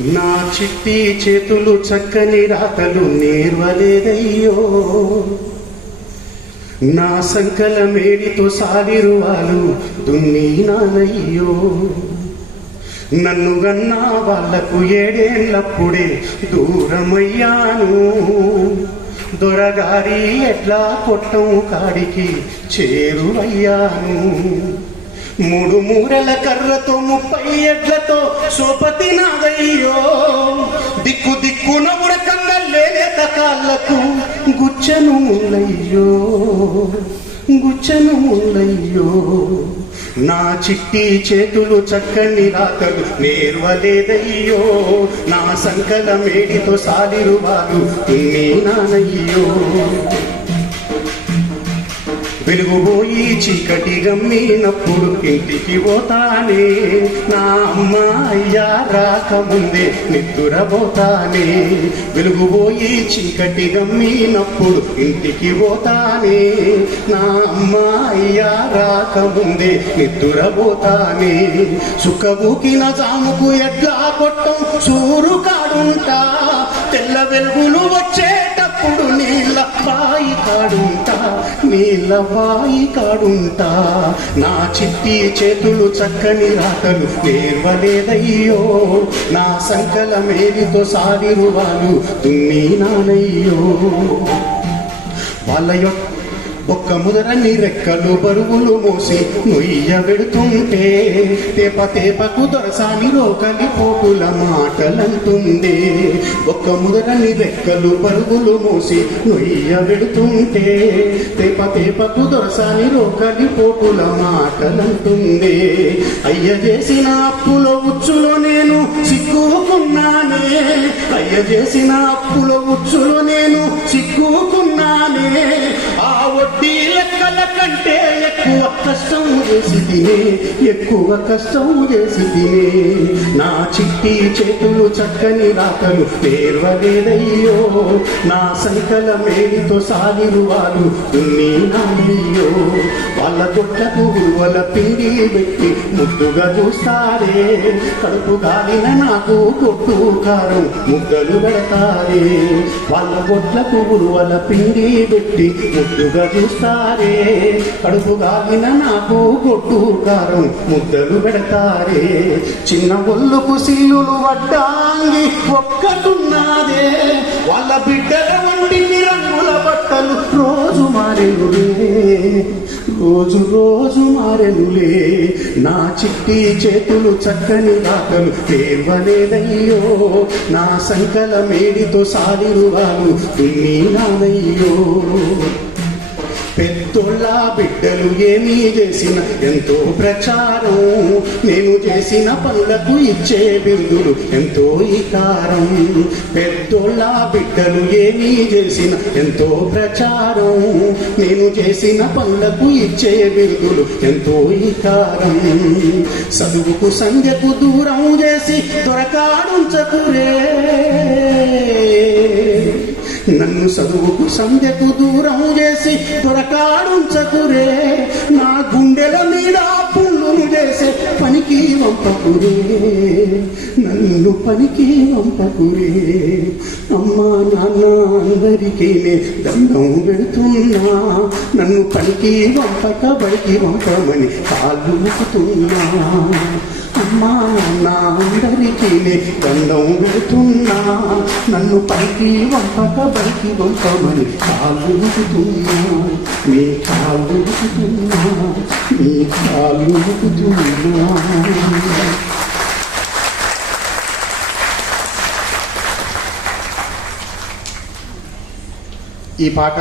నా చిట్టి చేతులు చక్కని రాతలు నేర్వలేదయ్యో. నా సంకల మేడితో సాలిరువాలు దున్ని నానయ్యో నన్ను గన్నా వాళ్ళకు ఏడేళ్ళప్పుడే దూరమయ్యాను. దొరగారి ఎట్లా కొట్టం కాడికి చేరువయ్యాను. మూడు మూరల కర్రతో ముప్పై ఎడ్లతో సోపతి నాదయ్యో. దిక్కు దిక్కున ఉడకంగ లేలేత కాళ్ళకు గుచ్చను ముల్లయ్యో. గుచ్చను ముల్లయ్యో. నా చిట్టి చేతులు చక్కని రాతలు నేర్వలేదయ్యో. నా సంకల మేడితో సాలిరు వాళ్ళు నానయ్యో. వెలుగుబోయి చీకటి గమ్మినప్పుడు ఇంటికి పోతానే. నా అమ్మ అయ్యా రాకముందే నిద్దురపోతానే వెలుగుపోయి చీకటి గమ్మినప్పుడు ఇంటికి పోతానే. నా అమ్మ అయ్యా రాకముందే నిద్దురపోతానే సుఖబూకిన జాముకు ఎడ్లా కొట్టం సూరు కాడుంటా. తెల్ల వెలుగులు వచ్చేటప్పుడు నీళ్ళ బాయి కాడుంటా. నీళ్ళ బాయి కాడుంటా. నా చిట్టి చేతులు చక్కని రాతలు పేర్వలేదయ్యో నా సంకల మేలితో సాగిరువాలు తున్ని నానయ్యో వాళ్ళ యొక్క ఒక్క ముదరని రెక్కలు బరువులు మోసి నొయ్య వెడుతుంటే తేప తేపకు దొరసాని రోకలి పోకుల మాటలంటుందే. ఒక్క ముదరని రెక్కలు బరువులు మోసి నొయ్య వెడుతుంటే తేప తేపకు దొరసాని రోకలి పోకుల మాటలంటుందే. అయ్య చేసిన అప్పులో ఉచ్చులో నేను సిక్కుకున్నానే అయ్య చేసిన అప్పులో ఉచ్చులో నేను సిక్కుకున్నానే వడ్డీ లెక్కల కంటే ఎక్కువ కష్టం చేసింది. ఎక్కువ కష్టం చేసింది. నా చిట్టి చేతులు చక్కని రాకలు పేర్వలేదయ్యో. నా సంకల మేడితో సాగిరువాలు నీ నాయ్యో వాళ్ళ గొడ్లకు ఉరువల పిండి పెట్టి ముద్దుగా చూస్తారే. కడుపు గాలిన నాకు కొట్టు కారం ముద్దలు పెడతారే. వాళ్ళ గొడ్లకు ఉరువల పిండి పెట్టి ముద్దుగా చూస్తారే కడుపు గాలిన నాకు కొట్టు కారం ముద్దలు పెడతారే. చిన్న ఒళ్ళుకు సీలులు వడ్డాంగి ఒక్కటున్నాదే. వాళ్ళ బిడ్డల వంటి రంగుల బట్టలు రోజు మారెలులే రోజు రోజు మారెనులే. నా చిట్టి చేతులు చక్కని రాకలు తేవలేదయ్యో నా సంకల మేడితో సాలిరువాలు నీ నానయ్యో పెద్దోళ్ళ బిడ్డలు ఏమీ చేసిన ఎంతో ప్రచారం నేను చేసిన పనులకు ఇచ్చే బిందులు ఎంతో ఈకారం పెద్దోళ్ళ బిడ్డలు ఏమీ చేసిన ఎంతో ప్రచారం నేను చేసిన పనులకు ఇచ్చే బిందులు ఎంతో ఈకారం చదువుకు సంధ్యకు దూరం చేసి దొరకాడుంచకురే. నన్ను చదువుకు సంధ్యకు దూరం చేసి దొరకాడుంచకురే నా గుండెల మీద పుల్లును చేసే పనికి వంపకురే నన్ను పనికి వంపకురే అమ్మా నాన్న అందరికీ నే దండం పెడుతున్నా. నన్ను పనికి వంపక బడికి వంపమని కాళ్ళు ఊపుతున్నా అమ్మా నా దండం పెడుతున్నా. నన్ను పైకి వంపక పైకి వంపమని కాళ్ళు మీ కాళ్ళు మీ కాళ్ళు ఈ పాట